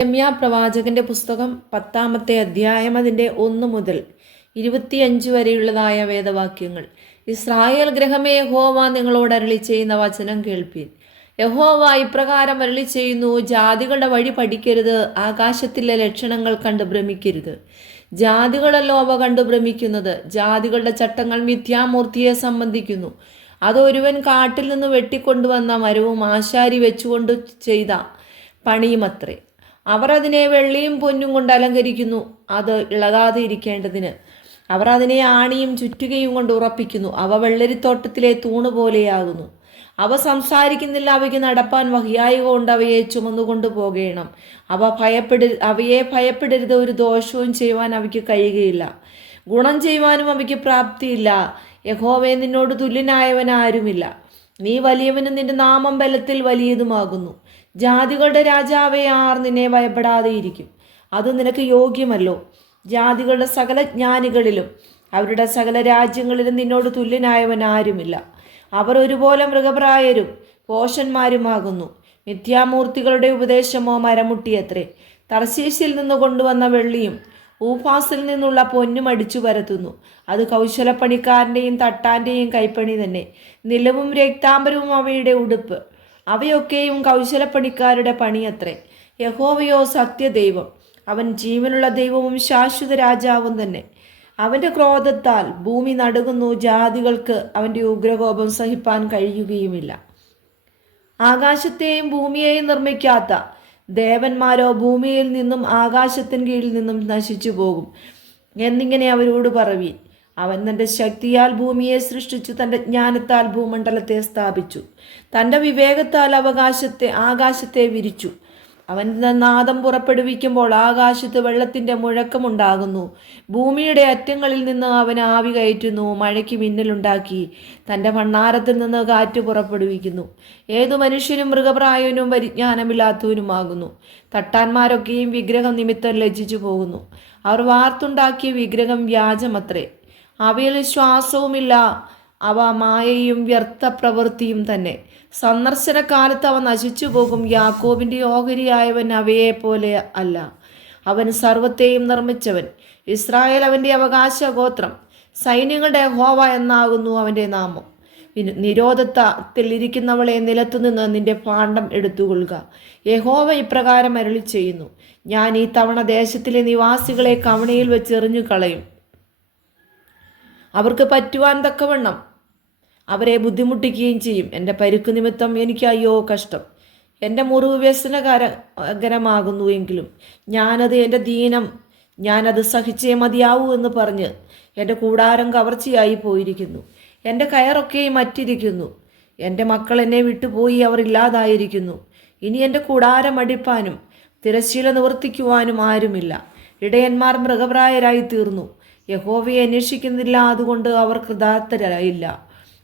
യെരമ്യാ പ്രവാചകന്റെ പുസ്തകം 10-ാമത്തെ അധ്യായം അതിൻ്റെ 1 മുതൽ 25 വരെയുള്ളതായ വേദവാക്യങ്ങൾ. ഇസ്രായേൽ ഗൃഹമേ, യഹോവ നിങ്ങളോട് അരുളി ചെയ്യുന്ന വചനം കേൾപ്പീൻ. യഹോവ ഇപ്രകാരം അരുളി ചെയ്യുന്നു: ജാതികളുടെ വഴി പഠിക്കരുത്, ആകാശത്തിലെ ലക്ഷണങ്ങൾ കണ്ട് ഭ്രമിക്കരുത്. ജാതികളല്ലോ അവ കണ്ടു ഭ്രമിക്കുന്നത്. ജാതികളുടെ ചട്ടങ്ങൾ മിഥ്യാമൂർത്തിയെ സംബന്ധിക്കുന്നു. അത് ഒരുവൻ കാട്ടിൽ നിന്ന് വെട്ടിക്കൊണ്ടുവന്ന മരവും ആശാരി വെച്ചുകൊണ്ട് ചെയ്ത പണിയുമത്രേ. അവർ അതിനെ വെള്ളിയും പൊന്നും കൊണ്ട് അലങ്കരിക്കുന്നു, അത് ഇളകാതെ ഇരിക്കേണ്ടതിന്. അവർ അതിനെ ആണിയും ചുറ്റുകയും കൊണ്ട് ഉറപ്പിക്കുന്നു. അവ വെള്ളരിത്തോട്ടത്തിലെ തൂണ് പോലെയാകുന്നു. അവ സംസാരിക്കുന്നില്ല, അവയ്ക്ക് നടപ്പാൻ വഹിയായ കൊണ്ട് അവയെ ചുമന്നുകൊണ്ട് പോകേണം. അവയെ ഭയപ്പെടരുത്, ഒരു ദോഷവും ചെയ്യുവാൻ അവയ്ക്ക് കഴിയുകയില്ല, ഗുണം ചെയ്യുവാനും അവയ്ക്ക് പ്രാപ്തിയില്ല. യഹോവേ, നിന്നോട് തുല്യനായവൻ ആരുമില്ല. നീ വലിയവനും നിന്റെ നാമം ബലത്തിൽ വലിയതുമാകുന്നു. ജാതികളുടെ രാജാവേ, ആർ നിന്നെ ഭയപ്പെടാതെ ഇരിക്കും? അത് നിനക്ക് യോഗ്യമല്ലോ. ജാതികളുടെ സകല ജ്ഞാനികളിലും അവരുടെ സകല രാജ്യങ്ങളിലും നിന്നോട് തുല്യനായവൻ ആരുമില്ല. അവർ ഒരുപോലെ മൃഗപ്രായരും പോഷന്മാരുമാകുന്നു. മിഥ്യാമൂർത്തികളുടെ ഉപദേശമോ മരമുട്ടിയത്രേ. തർശീശിൽ നിന്ന് കൊണ്ടുവന്ന വെള്ളിയും ഊഫാസിൽ നിന്നുള്ള പൊന്നും അടിച്ചു പരത്തുന്നു. അത് കൗശലപ്പണിക്കാരൻ്റെയും തട്ടാൻ്റെയും കൈപ്പണി തന്നെ. നിലവും രക്താംബരവും അവയുടെ ഉടുപ്പ്. അവയൊക്കെയും കൗശലപ്പണിക്കാരുടെ പണിയത്രേ. യഹോവയോ സത്യദൈവം, അവൻ ജീവനുള്ള ദൈവവും ശാശ്വത രാജാവും തന്നെ. അവൻ്റെ ക്രോധത്താൽ ഭൂമി നടുങ്ങുന്നു, ജാതികൾക്ക് അവൻ്റെ ഉഗ്രകോപം സഹിപ്പാൻ കഴിയുകയുമില്ല. ആകാശത്തെയും ഭൂമിയെയും നിർമ്മിക്കാത്ത ദേവന്മാരോ ഭൂമിയിൽ നിന്നും ആകാശത്തിന് കീഴിൽ നിന്നും നശിച്ചു പോകും എന്നിങ്ങനെ അവരോട് പറവീൻ. അവൻ തൻ്റെ ശക്തിയാൽ ഭൂമിയെ സൃഷ്ടിച്ചു, തൻ്റെ ജ്ഞാനത്താൽ ഭൂമണ്ഡലത്തെ സ്ഥാപിച്ചു, തൻ്റെ വിവേകത്താൽ ആകാശത്തെ വിരിച്ചു. അവൻ നാദം പുറപ്പെടുവിക്കുമ്പോൾ ആകാശത്ത് വെള്ളത്തിൻ്റെ മുഴക്കമുണ്ടാകുന്നു. ഭൂമിയുടെ അറ്റങ്ങളിൽ നിന്ന് അവൻ ആവി കയറ്റുന്നു. മഴയ്ക്ക് മിന്നലുണ്ടാക്കി തൻ്റെ ഭണ്ഡാരത്തിൽ നിന്ന് കാറ്റ് പുറപ്പെടുവിക്കുന്നു. ഏതു മനുഷ്യനും മൃഗപ്രായനും പരിജ്ഞാനമില്ലാത്തവനുമാകുന്നു. തട്ടാന്മാരൊക്കെയും വിഗ്രഹം നിമിത്തം ലജ്ജിച്ചു പോകുന്നു. അവർ വാർത്തുണ്ടാക്കിയ വിഗ്രഹം വ്യാജമത്രേ. അവയിൽ ശ്വാസവുമില്ല, അവ മായയും വ്യർത്ഥ പ്രവൃത്തിയും തന്നെ. സന്ദർശനകാലത്ത് അവ നശിച്ചു പോകും. യാക്കോബിൻ്റെ ഓഹരിയായവൻ അവയെ പോലെ അല്ല. അവൻ സർവത്തെയും നിർമ്മിച്ചവൻ. ഇസ്രായേൽ അവൻ്റെ അവകാശഗോത്രം. സൈന്യങ്ങളുടെ യഹോവ എന്നാകുന്നു അവൻ്റെ നാമം. നിരോധത്തിൽ ഇരിക്കുന്നവളെ നിലത്തുനിന്ന് നിന്റെ പാണ്ഡം എടുത്തുകൊള്ളുക. യഹോവ ഇപ്രകാരം അരുളി ചെയ്യുന്നു: ഞാൻ ഈ തവണ ദേശത്തിലെ നിവാസികളെ കവണയിൽ വെച്ച് എറിഞ്ഞു കളയും. അവർക്ക് പറ്റുവാൻ തക്കവണ്ണം അവരെ ബുദ്ധിമുട്ടിക്കുകയും ചെയ്യും. എൻ്റെ പരുക്ക് നിമിത്തം എനിക്ക് അയ്യോ കഷ്ടം. എൻ്റെ മുറിവ് വ്യസനകരമാകുന്നു എങ്കിലും ഞാനത് സഹിച്ചേ മതിയാവൂ എന്ന് പറഞ്ഞ് എൻ്റെ കൂടാരം കവർച്ചയായി പോയിരിക്കുന്നു. എൻ്റെ കയറൊക്കെയും മറ്റിരിക്കുന്നു. എൻ്റെ മക്കൾ എന്നെ വിട്ടുപോയി, അവർ ഇല്ലാതായിരിക്കുന്നു. ഇനി എൻ്റെ കൂടാരം അടിപ്പാനും തിരശ്ശീല നിവർത്തിക്കുവാനും ആരുമില്ല. ഇടയന്മാർ മൃഗപ്രായരായി തീർന്നു. യഹോവയെ അന്വേഷിക്കുന്നില്ല, അതുകൊണ്ട് അവർ കൃതാർത്ഥരായില്ല.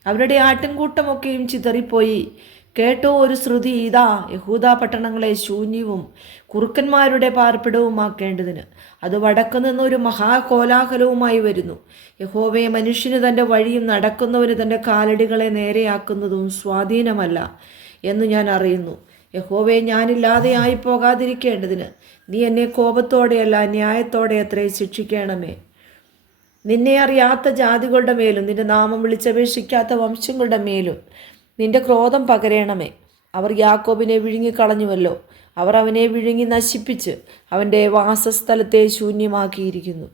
അവരുടെ ആട്ടിൻകൂട്ടമൊക്കെയും ചിതറിപ്പോയി. കേട്ടോ, ഒരു ശ്രുതി ഇതാ, യഹൂദാ പട്ടണങ്ങളെ ശൂന്യവും കുറുക്കന്മാരുടെ പാർപ്പിടവുമാക്കേണ്ടതിന് അത് വടക്കു നിന്നൊരു മഹാകോലാഹലവുമായി വരുന്നു. യഹോവേ, മനുഷ്യന് തൻ്റെ വഴിയും നടക്കുന്നവന് തൻ്റെ കാലടികളെ നേരെയാക്കുന്നതും സ്വാധീനമല്ല എന്ന് ഞാൻ അറിയുന്നു. യഹോവേ, ഞാനില്ലാതെ ആയി പോകാതിരിക്കേണ്ടതിന് നീ എന്നെ കോപത്തോടെയല്ല ന്യായത്തോടെ അത്രേ ശിക്ഷിക്കണമേ. നിന്നെ അറിയാത്ത ജാതികളുടെ മേലും നിന്റെ നാമം വിളിച്ചപേക്ഷിക്കാത്ത വംശങ്ങളുടെ മേലും നിന്റെ ക്രോധം പകരണമേ. അവർ യാക്കോബിനെ വിഴുങ്ങിക്കളഞ്ഞുവല്ലോ. അവർ അവനെ വിഴുങ്ങി നശിപ്പിച്ച് അവൻ്റെ വാസസ്ഥലത്തെ ശൂന്യമാക്കിയിരിക്കുന്നു.